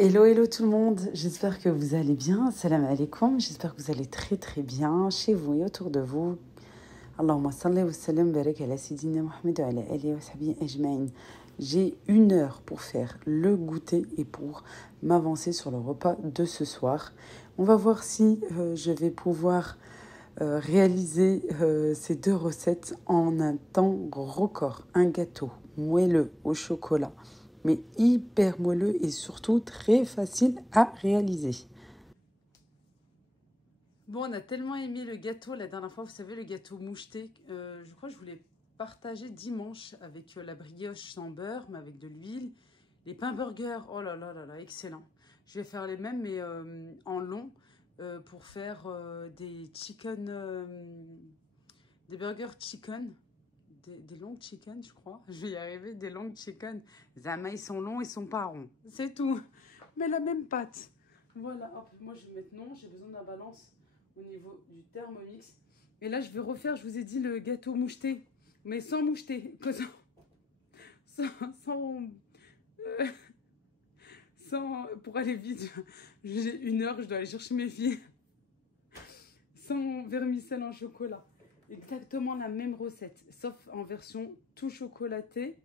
Hello, hello tout le monde, j'espère que vous allez bien. Salam alaikum, j'espère que vous allez très bien chez vous et autour de vous. Allahumma salli wa sallam barak ala Sayyidina Muhammad wa ala alihi wa sahbihi ajma'in. J'ai 1 heure pour faire le goûter et pour m'avancer sur le repas de ce soir. On va voir si je vais pouvoir réaliser ces 2 recettes en un temps record. Un gâteau moelleux au chocolat, mais hyper moelleux et surtout très facile à réaliser. Bon, on a tellement aimé le gâteau la dernière fois, vous savez, le gâteau moucheté. Je crois que je voulais partager dimanche avec la brioche sans beurre, mais avec de l'huile. Les pains burgers, oh là là là là, excellent. Je vais faire les mêmes, mais en long, pour faire des chicken, des burgers chicken. Des longs chicken, je crois. Je vais y arriver, des longs chicken. Zama, ils sont longs, ils sont pas ronds. C'est tout. Mais la même pâte. Voilà. Hop, moi, je vais maintenant, j'ai besoin d'un balance au niveau du Thermomix. Et là, je vais refaire, je vous ai dit, le gâteau moucheté. Mais sans moucheté. Sans pour aller vite. J'ai 1 heure, je dois aller chercher mes filles. Sans vermicelle en chocolat. Exactement la même recette, sauf en version tout chocolatée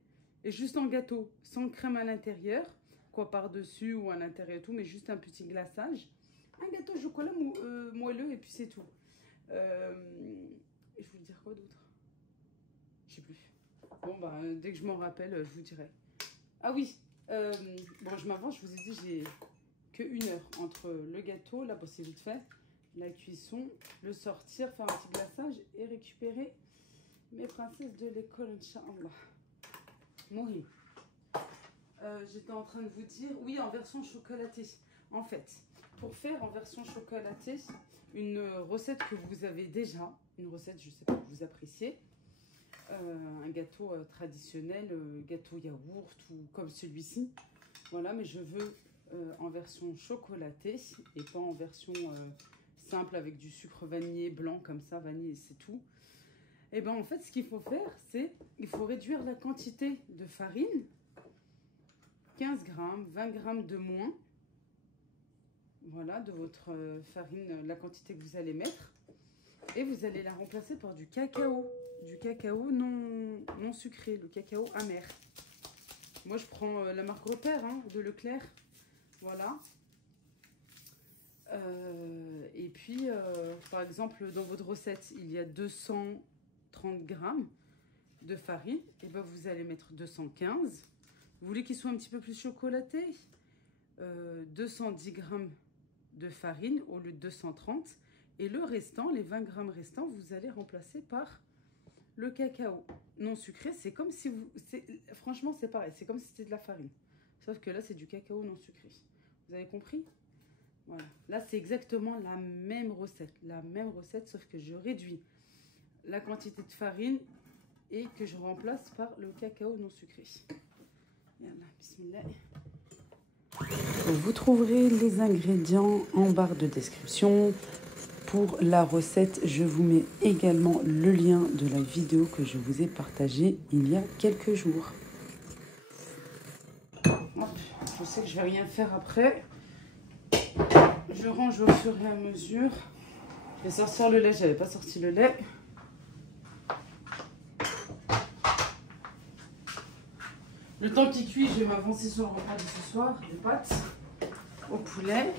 et juste en gâteau, sans crème à l'intérieur, quoi par-dessus ou à l'intérieur et tout, mais juste un petit glaçage. Un gâteau au chocolat moelleux et puis c'est tout. Je voulais dire quoi d'autre? Je sais plus. Bon, bah, dès que je m'en rappelle, je vous dirai. Ah oui, bon, je m'avance, je vous ai dit, j'ai que 1 heure entre le gâteau, là, c'est vite fait. La cuisson, le sortir, faire un petit glaçage et récupérer mes princesses de l'école, Inch'Allah. Mohim. J'étais en train de vous dire, oui, en version chocolatée. En fait, pour faire en version chocolatée, une recette que vous avez déjà, une recette, je sais pas, que vous appréciez, un gâteau traditionnel, gâteau yaourt ou comme celui-ci. Voilà, mais je veux en version chocolatée et pas en version... simple avec du sucre vanillé blanc comme ça, vanille c'est tout. Et ben en fait ce qu'il faut faire c'est il faut réduire la quantité de farine, 15 grammes, 20 grammes de moins, voilà, de votre farine, la quantité que vous allez mettre, et vous allez la remplacer par du cacao non sucré, le cacao amer. Moi je prends la marque Repère hein, de Leclerc, voilà. Et puis, par exemple, dans votre recette, il y a 230 grammes de farine. Et ben, vous allez mettre 215. Vous voulez qu'il soit un petit peu plus chocolaté 210 grammes de farine au lieu de 230. Et le restant, les 20 grammes restants, vous allez remplacer par le cacao non sucré. C'est comme si vous... Franchement, c'est pareil. C'est comme si c'était de la farine. Sauf que là, c'est du cacao non sucré. Vous avez compris ? Voilà, là c'est exactement la même recette, sauf que je réduis la quantité de farine et que je remplace par le cacao non sucré. Yallah, bismillah. Vous trouverez les ingrédients en barre de description. Pour la recette, je vous mets également le lien de la vidéo que je vous ai partagée il y a quelques jours. Hop, je sais que je vais rien faire après. Je range au fur et à mesure. Je vais sortir le lait. J'avais pas sorti le lait. Le temps qui cuit, je vais m'avancer sur le repas de ce soir. Des pâtes au poulet.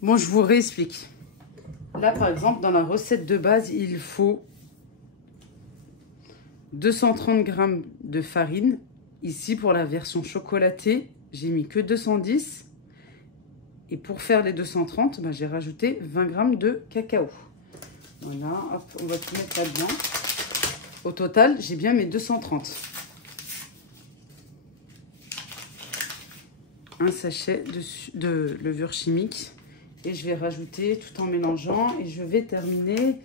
Bon, je vous réexplique. Là, par exemple, dans la recette de base, il faut 230 grammes de farine. Ici, pour la version chocolatée, j'ai mis que 210. Et pour faire les 230, ben, j'ai rajouté 20 grammes de cacao. Voilà, hop, on va tout mettre là-dedans. Au total, j'ai bien mes 230. Un sachet de levure chimique. Et je vais rajouter tout en mélangeant. Et je vais terminer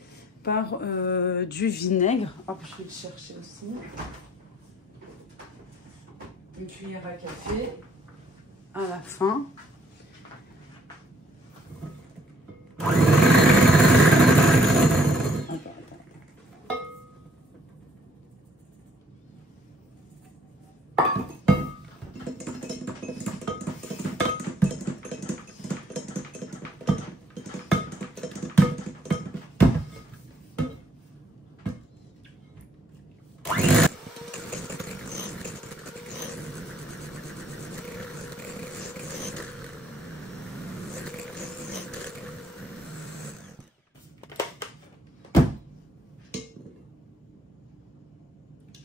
par du vinaigre. Hop, je vais le chercher aussi. Une cuillère à café à la fin.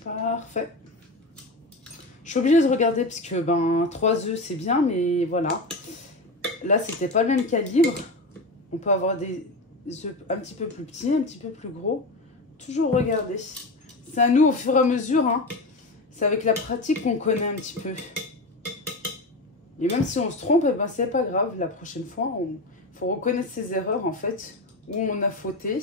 Parfait. Je suis obligée de regarder parce que 3 œufs c'est bien, mais voilà. Là c'était pas le même calibre. On peut avoir des œufs un petit peu plus petits, un petit peu plus gros. Toujours regarder. C'est à nous au fur et à mesure. Hein. C'est avec la pratique qu'on connaît un petit peu. Et même si on se trompe, c'est pas grave. La prochaine fois, il faut reconnaître ses erreurs en fait, où on a fauté.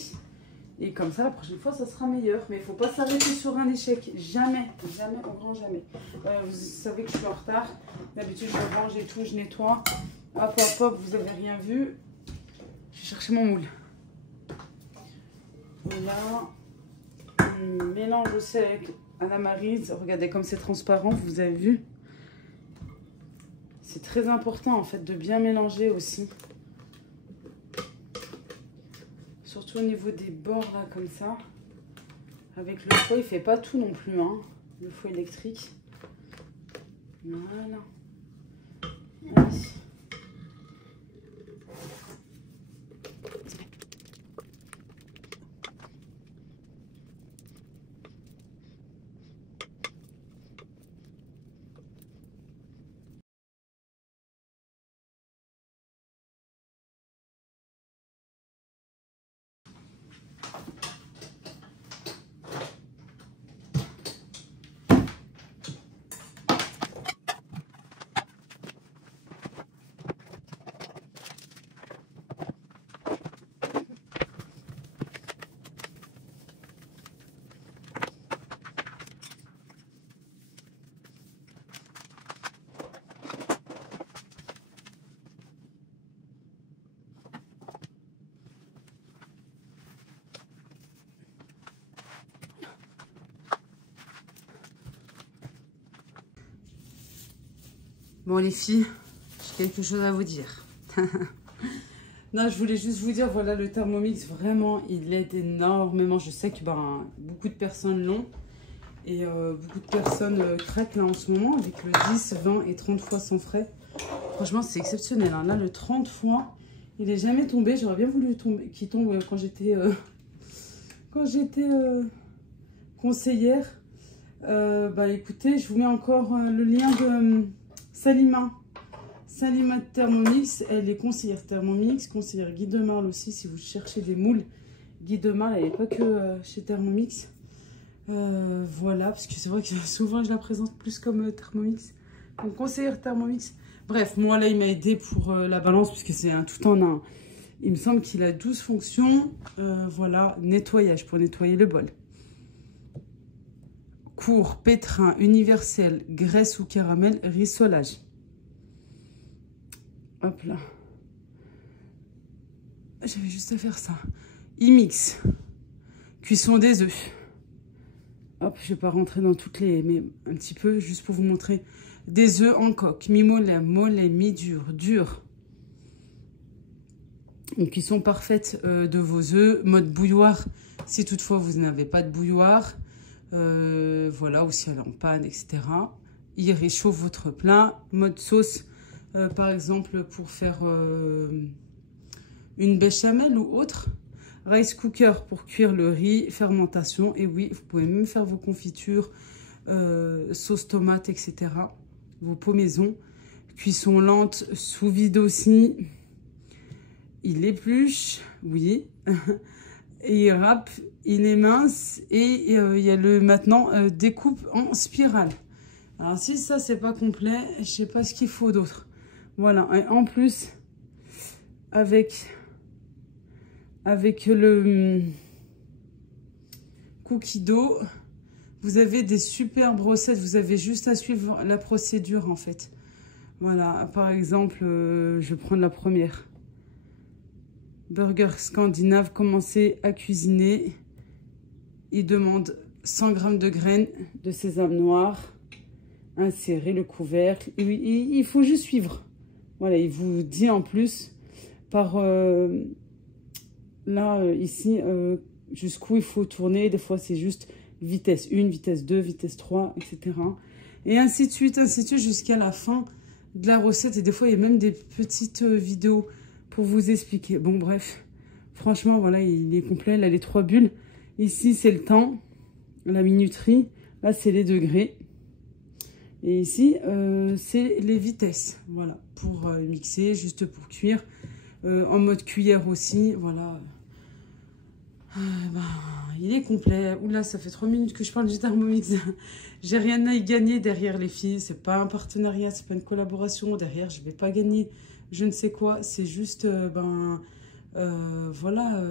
Et comme ça, la prochaine fois, ça sera meilleur. Mais il ne faut pas s'arrêter sur un échec. Jamais, jamais, au grand jamais. Vous savez que je suis en retard. D'habitude, je range et tout, je nettoie. Hop, hop, hop, vous n'avez rien vu. Je vais chercher mon moule. Voilà. Mélange aussi avec Anna Maryse. Regardez comme c'est transparent, vous avez vu. C'est très important, en fait, de bien mélanger aussi. Surtout au niveau des bords, là, comme ça. Avec le fouet, il fait pas tout non plus, hein. Le fouet électrique. Voilà. Allez. Bon les filles, j'ai quelque chose à vous dire. Non, je voulais juste vous dire, voilà le Thermomix, vraiment, il aide énormément. Je sais que beaucoup de personnes l'ont. Et beaucoup de personnes craquent là en ce moment avec le 10, 20 et 30 fois sans frais. Franchement, c'est exceptionnel. Hein. Là, le 30 fois, il n'est jamais tombé. J'aurais bien voulu qu'il tombe quand j'étais conseillère. Écoutez, je vous mets encore le lien de Salima Thermomix. Elle est conseillère Thermomix, conseillère Guy de Marle aussi. Si vous cherchez des moules, Guy de Marle, elle n'est pas que chez Thermomix. Voilà, parce que c'est vrai que souvent je la présente plus comme Thermomix, comme conseillère Thermomix. Bref, moi là il m'a aidé pour la balance, puisque c'est un tout en un. Il me semble qu'il a 12 fonctions. Voilà, nettoyage pour nettoyer le bol. Court, pétrin, universel, graisse ou caramel, rissolage. Hop là. J'avais juste à faire ça. Imix, cuisson des œufs. Hop, je ne vais pas rentrer dans toutes les... mais un petit peu, juste pour vous montrer. Des œufs en coque, mi-mollet, mollet, mi-dur, dur. Une cuisson parfaite de vos œufs. Mode bouilloire, si toutefois vous n'avez pas de bouilloire. Voilà, ou si elle est en panne, etc. Il réchauffe votre plat. Mode sauce, par exemple, pour faire une béchamel ou autre. Rice cooker pour cuire le riz, fermentation. Et oui, vous pouvez même faire vos confitures, sauce tomate, etc. Vos pots maison. Cuisson lente, sous vide aussi. Il épluche, oui. Et il râpe, il est mince. Et il y a le maintenant découpe en spirale. Alors si ça, c'est pas complet, je sais pas ce qu'il faut d'autre. Voilà, et en plus... avec le cookie dough, vous avez des superbes recettes. Vous avez juste à suivre la procédure en fait. Voilà, par exemple, je vais prendre la première. Burger scandinave, commencez à cuisiner. Il demande 100 g de graines de sésame noir. Insérez le couvercle. Il faut juste suivre. Voilà, il vous dit en plus par là, ici, jusqu'où il faut tourner. Des fois, c'est juste vitesse 1, vitesse 2, vitesse 3, etc. Et ainsi de suite jusqu'à la fin de la recette. Et des fois, il y a même des petites vidéos pour vous expliquer. Bon, bref, franchement, voilà, il est complet. Là, les 3 bulles. Ici, c'est le temps, la minuterie. Là, c'est les degrés. Et ici, c'est les vitesses. Voilà, pour mixer, juste pour cuire. En mode cuillère aussi, voilà. Il est complet. Oula, ça fait 3 minutes que je parle du Thermomix. J'ai rien à y gagner derrière les filles. C'est pas un partenariat, c'est pas une collaboration. Derrière, je vais pas gagner je ne sais quoi. C'est juste, voilà,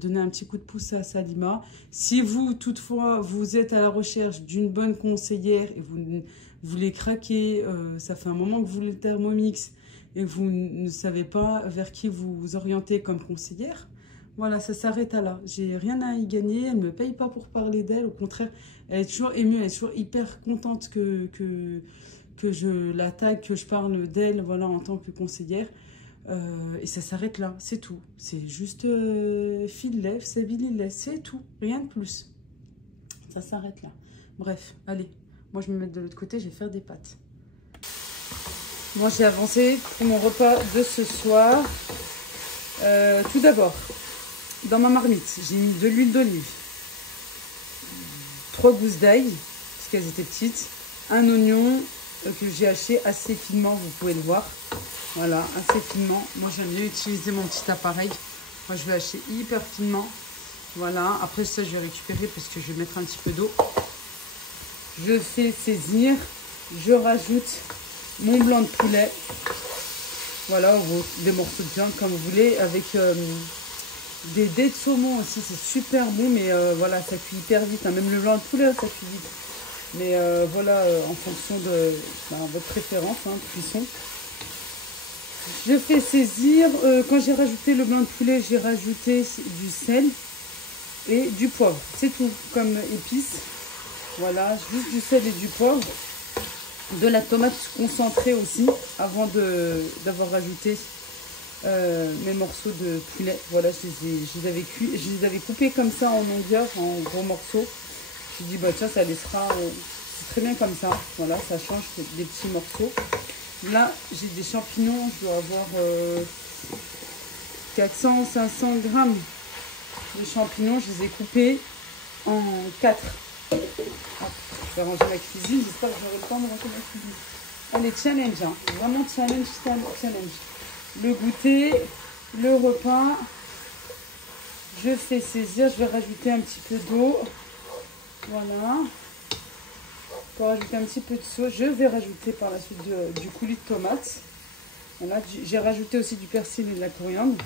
donner un petit coup de pouce à Salima. Si vous, toutefois, vous êtes à la recherche d'une bonne conseillère et vous voulez craquer, ça fait un moment que vous voulez le Thermomix et vous ne savez pas vers qui vous orienter comme conseillère, voilà, ça s'arrête à là. J'ai rien à y gagner, elle ne me paye pas pour parler d'elle. Au contraire, elle est toujours émue, elle est toujours hyper contente que je la tague, que je parle d'elle, voilà, en tant que conseillère. Et ça s'arrête là, c'est tout. C'est juste fil lève, c'est c'est tout, rien de plus. Ça s'arrête là. Bref, allez, moi je me mets de l'autre côté, je vais faire des pâtes. Moi j'ai avancé pour mon repas de ce soir. Tout d'abord, dans ma marmite, j'ai mis de l'huile d'olive, 3 gousses d'ail, parce qu'elles étaient petites, un oignon que j'ai haché assez finement, vous pouvez le voir. Voilà, assez finement. Moi, j'aime bien utiliser mon petit appareil. Moi, je vais hacher hyper finement. Voilà, après ça, je vais récupérer parce que je vais mettre un petit peu d'eau. Je fais saisir. Je rajoute mon blanc de poulet. Voilà, ou des morceaux de viande comme vous voulez. Avec des dés de saumon aussi, c'est super bon. Mais voilà, ça cuit hyper vite. Hein. Même le blanc de poulet, ça cuit vite. Mais voilà, en fonction de votre préférence, hein, de cuisson. Je fais saisir. Quand j'ai rajouté le blanc de poulet, j'ai rajouté du sel et du poivre. C'est tout comme épices. Voilà, juste du sel et du poivre. De la tomate concentrée aussi, avant d'avoir rajouté mes morceaux de poulet. Voilà, je les avais coupés comme ça en longueur, en gros morceaux. Je me suis dit, bah tiens, ça laissera... c'est très bien comme ça. Voilà, ça change des petits morceaux. Là, j'ai des champignons. Je dois avoir 400-500 grammes de champignons. Je les ai coupés en 4. Hop, je vais ranger ma cuisine. J'espère que j'aurai le temps de ranger ma cuisine. Allez, challenge. Hein. Vraiment challenge. Le goûter, le repas. Je fais saisir. Je vais rajouter un petit peu d'eau. Voilà. Pour rajouter un petit peu de sauce, je vais rajouter par la suite du coulis de tomate. Voilà, j'ai rajouté aussi du persil et de la coriandre.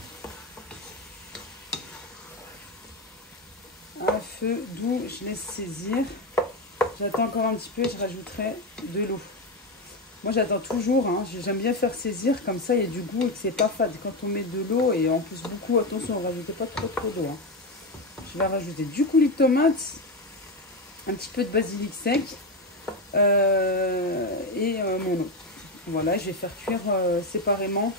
À feu doux, je laisse saisir. J'attends encore un petit peu et je rajouterai de l'eau. Moi j'attends toujours, hein, j'aime bien faire saisir, comme ça il y a du goût et que c'est pas fade. Quand on met de l'eau, et en plus beaucoup, attention, ne rajoutez pas trop d'eau. Hein. Je vais rajouter du coulis de tomate, un petit peu de basilic sec. Mon eau. Voilà, je vais faire cuire séparément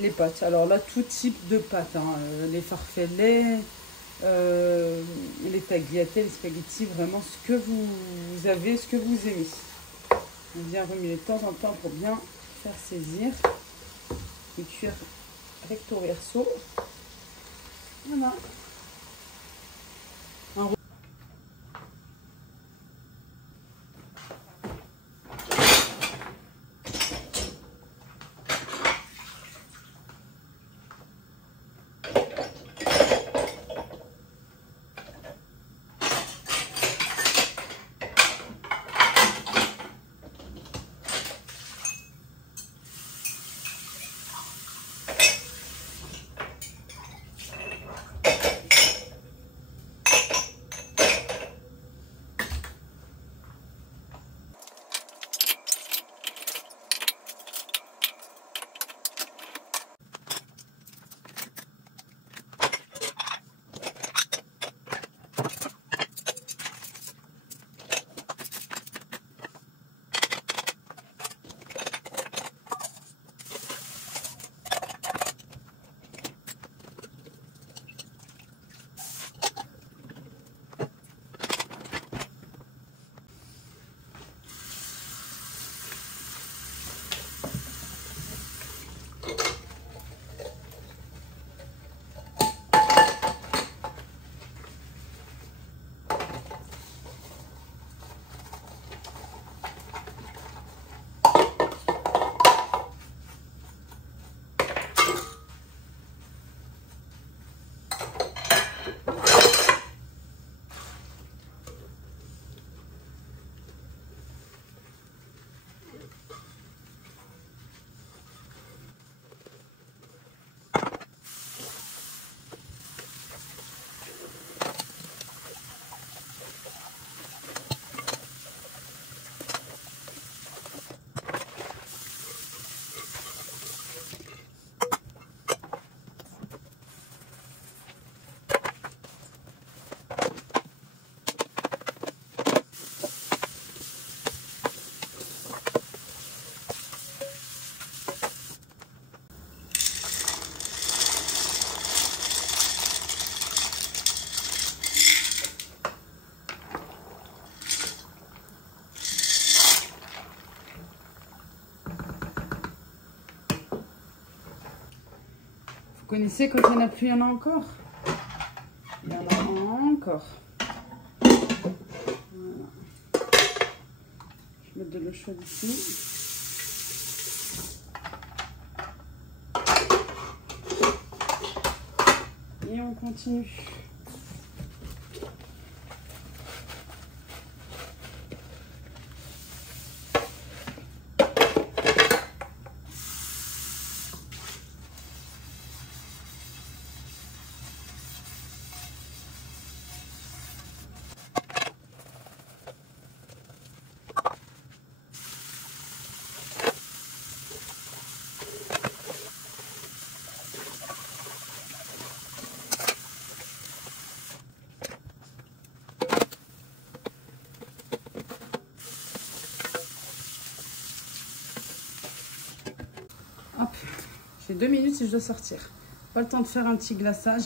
les pâtes. Alors là, tout type de pâtes, hein, les farfellets, les tagliatelles, les spaghettis, vraiment ce que vous avez, ce que vous aimez. On vient remuer de temps en temps pour bien faire saisir et cuire recto verso. Voilà. connaissez quand il n'y en a plus, il y en a encore. Il y en a encore. Voilà. Je vais mettre de l'eau chaude ici. Et on continue. Hop, j'ai 2 minutes et je dois sortir. Pas le temps de faire un petit glaçage.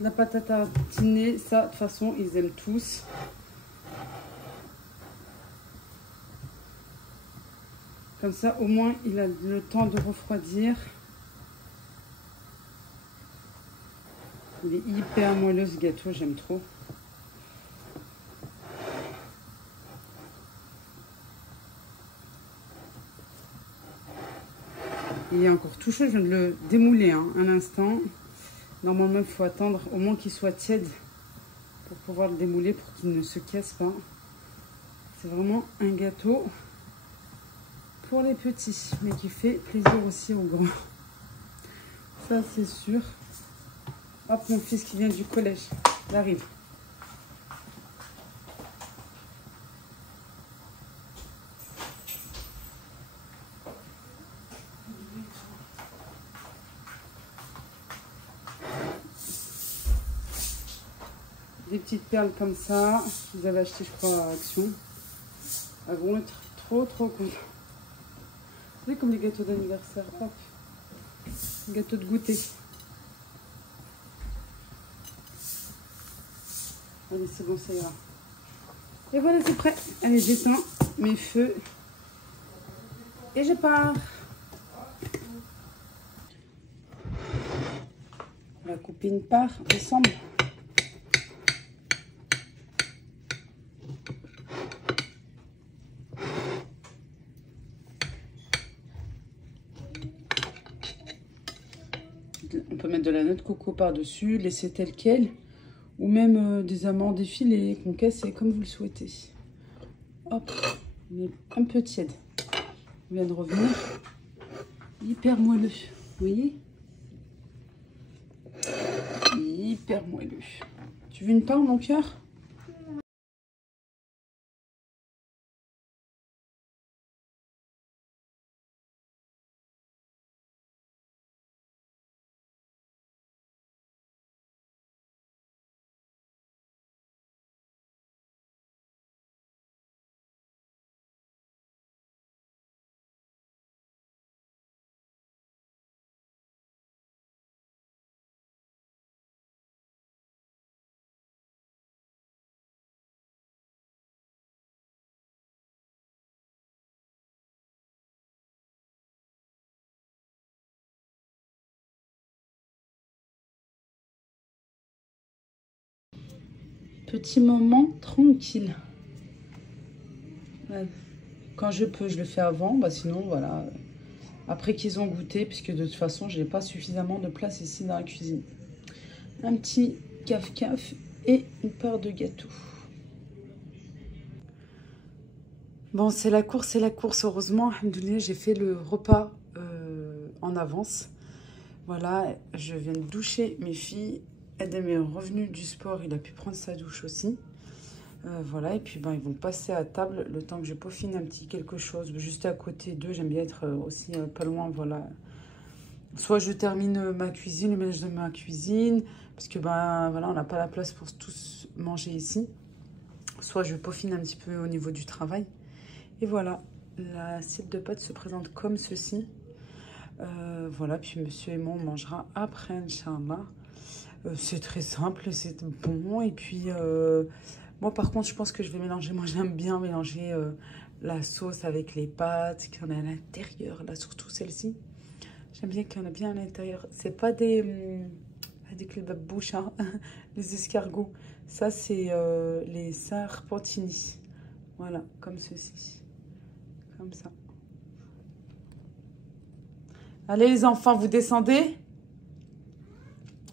La pâte à tartiner, ça, de toute façon, ils aiment tous. Comme ça, au moins, il a le temps de refroidir. Il est hyper moelleux, ce gâteau, j'aime trop. Il est encore tout chaud, je viens de le démouler un instant. Normalement, il faut attendre au moins qu'il soit tiède pour pouvoir le démouler, pour qu'il ne se casse pas. C'est vraiment un gâteau pour les petits, mais qui fait plaisir aussi aux grands. Ça, c'est sûr. Hop, mon fils qui vient du collège, il arrive. Des petites perles comme ça, vous avez acheté je crois à Action. Elles vont être trop cool. Vous savez comme les gâteaux d'anniversaire, hop, gâteau de goûter. Allez c'est bon, ça ira. Et voilà, c'est prêt. Allez, j'éteins mes feux et je pars. On va couper une part ensemble. On peut mettre de la noix de coco par-dessus, laisser tel quel, ou même des amandes effilées qu'on casse comme vous le souhaitez. Hop, il est un peu tiède. On vient de revenir. Hyper moelleux, vous voyez? Hyper moelleux. Tu veux une part, mon cœur? Petit moment tranquille. Ouais. Quand je peux, je le fais avant. Bah sinon, voilà. Après qu'ils ont goûté, puisque de toute façon, je n'ai pas suffisamment de place ici dans la cuisine. Un petit caf-caf et une part de gâteau. Bon, c'est la course. Heureusement, alhamdoulilah, j'ai fait le repas en avance. Voilà, je viens de doucher mes filles. Adam est revenu du sport, il a pu prendre sa douche aussi. Voilà, et puis ben, ils vont passer à table le temps que je peaufine un petit quelque chose juste à côté d'eux. J'aime bien être aussi pas loin, voilà. Soit je termine ma cuisine, le ménage de ma cuisine, parce que ben voilà, on n'a pas la place pour tous manger ici. Soit je peaufine un petit peu au niveau du travail. Et voilà, l'assiette de pâtes se présente comme ceci. Voilà, puis monsieur et moi on mangera après, Inch'Allah. C'est très simple, c'est bon. Et puis, moi par contre, je pense que je vais mélanger. Moi, j'aime bien mélanger la sauce avec les pâtes qu'il y en a à l'intérieur, là, surtout celle-ci. J'aime bien qu'il y en a bien à l'intérieur. C'est pas des clubs à bouche, hein. Les escargots. Ça, c'est les serpentini. Voilà, comme ceci. Comme ça. Allez, les enfants, vous descendez?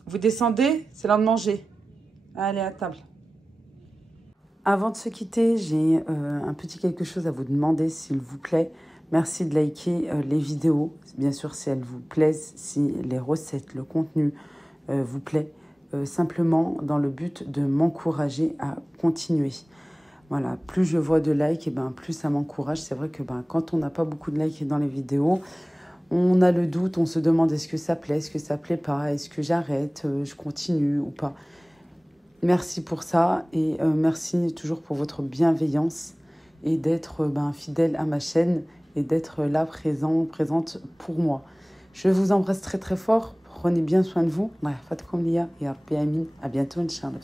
Vous descendez? C'est l'heure de manger. Allez, à table. Avant de se quitter, j'ai un petit quelque chose à vous demander, s'il vous plaît. Merci de liker les vidéos, bien sûr si elles vous plaisent, si les recettes, le contenu vous plaît, simplement dans le but de m'encourager à continuer. Voilà, plus je vois de likes, et ben, plus ça m'encourage. C'est vrai que quand on n'a pas beaucoup de likes dans les vidéos, on a le doute, on se demande est-ce que ça plaît, est-ce que ça plaît pas, est-ce que j'arrête, je continue ou pas. Merci pour ça et merci toujours pour votre bienveillance et d'être fidèle à ma chaîne et d'être là présente pour moi. Je vous embrasse très très fort. Prenez bien soin de vous. À bientôt, Inch'Allah.